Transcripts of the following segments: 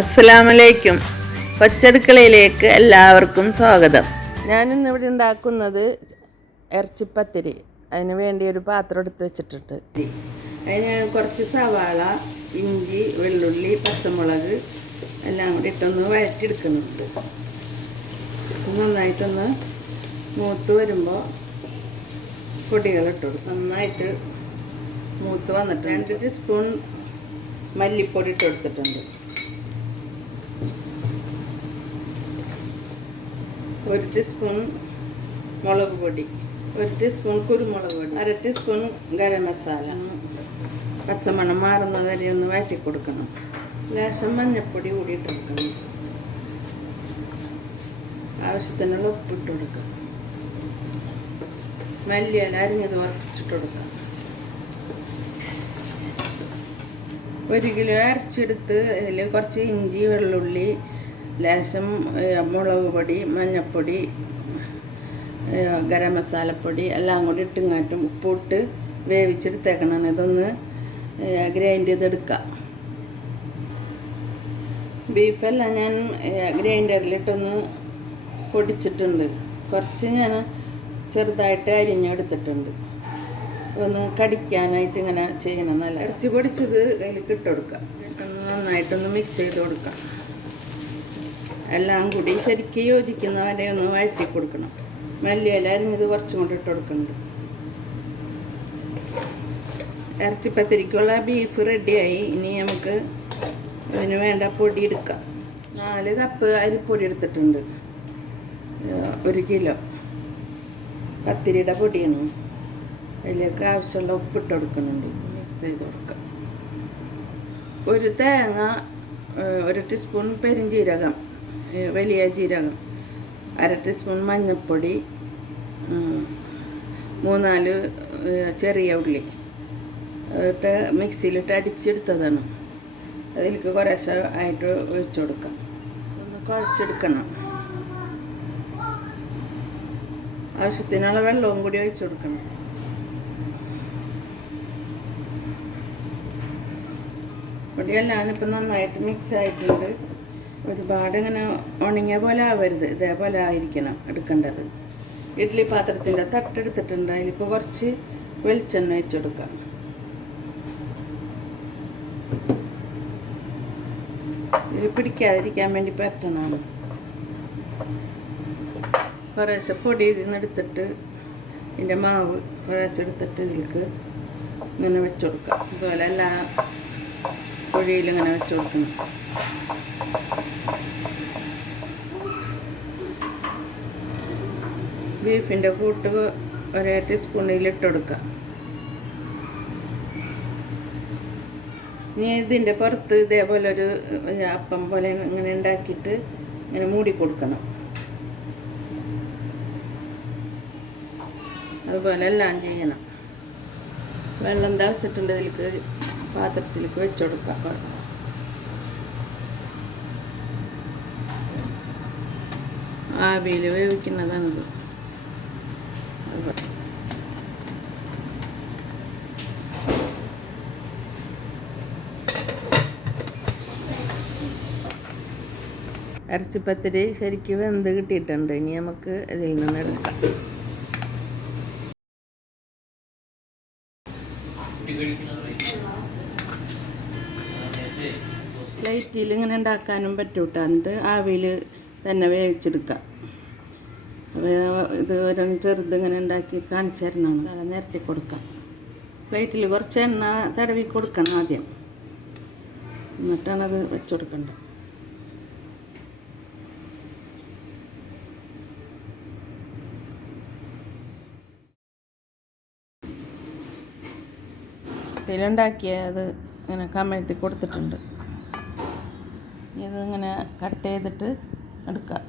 അസ്സലാമലൈക്കും. കൊച്ചടുക്കളയിലേക്ക് എല്ലാവർക്കും സ്വാഗതം. ഞാനിന്നിവിടെ ഉണ്ടാക്കുന്നത് ഇറച്ചിപ്പത്തിരി. അതിന് വേണ്ടി ഒരു പാത്രം എടുത്ത് വെച്ചിട്ടുണ്ട്. അതിന് കുറച്ച് സവാള, ഇഞ്ചി, വെള്ളുള്ളി, പച്ചമുളക് എല്ലാം കൂടി ഇട്ടൊന്ന് വഴറ്റിയെടുക്കുന്നുണ്ട്. നന്നായിട്ടൊന്ന് മൂത്ത് വരുമ്പോൾ പൊടികളിട്ട് കൊടുക്കും. നന്നായിട്ട് മൂത്ത് വന്നിട്ട് 2 ടീസ്പൂൺ മല്ലിപ്പൊടി ഇട്ട് കൊടുത്തിട്ടുണ്ട്. 1 ടീസ്പൂൺ മുളക് പൊടി, 1 ടീസ്പൂൺ കുരുമുളക് പൊടി, 1/2 ടീസ്പൂൺ ഗരം മസാല. പച്ചമണം മാറുന്നത് വരെ ഒന്ന് വഴറ്റി കൊടുക്കണം. ലേശം മഞ്ഞൾപ്പൊടി കൂടി ഇട്ട് കൊടുക്കണം. ആവശ്യത്തിനുള്ള ഉപ്പിട്ട് കൊടുക്കുക. മല്ലിയില അരിഞ്ഞത് വറുത്തിട്ട് കൊടുക്കുക. 1 കിലോ അരച്ചെടുത്ത് അതിൽ കുറച്ച് ഇഞ്ചി, വെള്ളുള്ളി, ലേശം മുളക് പൊടി, മഞ്ഞൾപ്പൊടി, ഗരം മസാലപ്പൊടി എല്ലാം കൂടി ഇട്ടുങ്ങാറ്റും ഉപ്പിട്ട് വേവിച്ചെടുത്തേക്കണം. ഇതൊന്ന് ഗ്രൈൻഡ് ചെയ്തെടുക്കാം. ബീഫെല്ലാം ഞാൻ ഗ്രൈൻഡറിലിട്ടൊന്ന് പൊടിച്ചിട്ടുണ്ട്. കുറച്ച് ഞാൻ ചെറുതായിട്ട് അരിഞ്ഞെടുത്തിട്ടുണ്ട്. ഒന്ന് കടിക്കാനായിട്ട് ഇങ്ങനെ ചെയ്യണം. നല്ല ഇറച്ചി പൊടിച്ചത് അതിലേക്ക് ഇട്ട് കൊടുക്കാം. ഇട്ടൊന്ന് നന്നായിട്ടൊന്ന് മിക്സ് ചെയ്ത് കൊടുക്കാം. എല്ലാം കൂടി ശരിക്കും യോജിക്കുന്ന വരെ ഒന്ന് വഴറ്റി കൊടുക്കണം. മല്ലിയില അരിഞ്ഞത് കുറച്ചും കൂടി ഇട്ട് കൊടുക്കുന്നുണ്ട്. ഇറച്ചിപ്പത്തിരിക്കുള്ള ബീഫ് റെഡിയായി. ഇനി നമുക്ക് അതിന് വേണ്ട പൊടി എടുക്കാം. 4 കപ്പ് അരിപ്പൊടി എടുത്തിട്ടുണ്ട്. 1 കിലോ പത്തിരിയുടെ പൊടിയാണ്. അതിലേക്ക് ആവശ്യമുള്ള ഉപ്പിട്ട് കൊടുക്കുന്നുണ്ട്. മിക്സ് ചെയ്ത് കൊടുക്കാം. 1 തേങ്ങ, 1 ടീസ്പൂൺ പെരുംജീരകം, വലിയ ജീരകം, 1/2 ടീസ്പൂൺ മഞ്ഞൾപ്പൊടി, 3-4 ചെറിയ ഉള്ളി ഇട്ട് മിക്സിയിലിട്ട് അടിച്ചെടുത്തതാണ്. അതിലേക്ക് കുറേശ്ശെ ആയിട്ട് ഒഴിച്ചു കൊടുക്കാം. ഒന്ന് കുഴച്ചെടുക്കണം. ആവശ്യത്തിനുള്ള വെള്ളവും കൂടി ഒഴിച്ചു കൊടുക്കണം. പൊടിയെല്ലാം ഇപ്പം നന്നായിട്ട് മിക്സ് ആയിട്ടുണ്ട്. ഒരുപാട് ഇങ്ങനെ ഉണങ്ങിയ പോലെ ആവരുത്, ഇതേപോലെ ആയിരിക്കണം എടുക്കേണ്ടത്. ഇഡ്ഡലി പാത്രത്തിൻ്റെ തട്ടെടുത്തിട്ടുണ്ട്. അതിലിപ്പോൾ കുറച്ച് വെളിച്ചെണ്ണ ഒഴിച്ചു കൊടുക്കാം. ഇത് പിടിക്കാതിരിക്കാൻ വേണ്ടി പരട്ടണമാണ്. കുറേശ്ശെ പൊടി ഇതിൽ നിന്ന് എടുത്തിട്ട് ഇതിൻ്റെ മാവ് കുറച്ചെടുത്തിട്ട് ഇതിലേക്ക് ഇങ്ങനെ വെച്ച് കൊടുക്കാം. അതുപോലെ എല്ലാ പൊടിയിലിങ്ങനെ വെച്ച് കൊടുക്കണം. ബീഫിൻ്റെ കൂട്ട് 1 ടീസ്പൂണിൽ ഇട്ട് കൊടുക്കാം. ഇനി ഇതിൻ്റെ പുറത്ത് ഇതേപോലെ ഒരു അപ്പം പോലെ ഇങ്ങനെ ഉണ്ടാക്കിയിട്ട് ഇങ്ങനെ മൂടി കൊടുക്കണം. അതുപോലെ എല്ലാം ചെയ്യണം. വെള്ളം തിളച്ചിട്ടുണ്ട്. ഇതിലേക്ക് പാത്രത്തിലേക്ക് വെച്ച് കൊടുക്കാം. ആവിയിൽ വേവിക്കുന്നതാണിത്. ഇറച്ചിപ്പത്തിരി ശരിക്കും വെന്ത് കിട്ടിയിട്ടുണ്ട്. ഇനി നമുക്ക് ഇതിൽ നിന്ന് എടുക്കാം. പ്ലേറ്റിൽ ഇങ്ങനെ ഉണ്ടാക്കാനും പറ്റും കേട്ടോ. എന്നിട്ട് ആവിയിൽ തന്നെ വേവിച്ചെടുക്കാം. ഇത് ഒരു ചെറുത് ഇങ്ങനെ ഉണ്ടാക്കി കാണിച്ചു തരണം. നിരത്തി കൊടുക്കാം. പ്ലേറ്റിൽ കുറച്ച് എണ്ണ തടവി കൊടുക്കണം ആദ്യം. എന്നിട്ടാണത് വെച്ച് കൊടുക്കേണ്ടത്. ഇതിലുണ്ടാക്കിയത് ഇങ്ങനെ കമഴ്ത്തി കൊടുത്തിട്ടുണ്ട്. ഇതിങ്ങനെ കട്ട് ചെയ്തിട്ട് എടുക്കാം.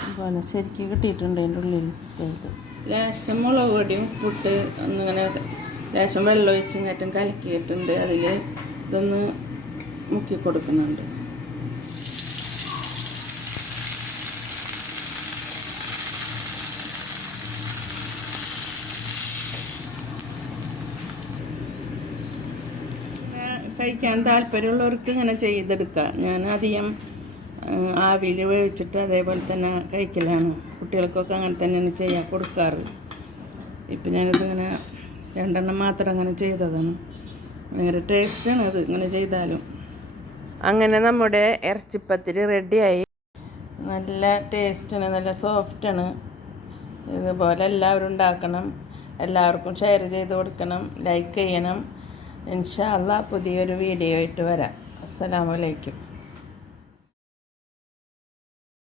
അതുപോലെ ശരിക്കും കിട്ടിയിട്ടുണ്ട്. അതിൻ്റെ ഉള്ളിൽ ചെയ്ത് ലേശം മുളക് പൊടിയും ഉപ്പിട്ട് ഒന്നിങ്ങനെ ലേശം വെള്ളം ഒഴിച്ചും കയറ്റം കലക്കിയിട്ടുണ്ട്. അതിൽ ഇതൊന്ന് മുക്കി കൊടുക്കുന്നുണ്ട്. കഴിക്കാൻ താല്പര്യമുള്ളവർക്ക് ഇങ്ങനെ ചെയ്തെടുക്കാം. ഞാൻ അധികം ആവിയിൽ വേവിച്ചിട്ട് അതേപോലെ തന്നെ കഴിക്കലാണ്. കുട്ടികൾക്കൊക്കെ അങ്ങനെ തന്നെയാണ് ചെയ്യാൻ കൊടുക്കാറ്. ഇപ്പം ഞാനിതിങ്ങനെ 2 എണ്ണം മാത്രം അങ്ങനെ ചെയ്തതാണ്. ഭയങ്കര ടേസ്റ്റാണ് അത് ഇങ്ങനെ ചെയ്താലും. അങ്ങനെ നമ്മുടെ ഇറച്ചിപ്പത്തിരി റെഡിയായി. നല്ല ടേസ്റ്റാണ്, നല്ല സോഫ്റ്റാണ്. ഇതുപോലെ എല്ലാവരും ഉണ്ടാക്കണം. എല്ലാവർക്കും ഷെയർ ചെയ്ത് കൊടുക്കണം, ലൈക്ക് ചെയ്യണം. ഇൻഷാ അല്ലാഹ് പുതിയൊരു വീഡിയോ ആയിട്ട് വരാം. അസ്സലാമു അലൈക്കും.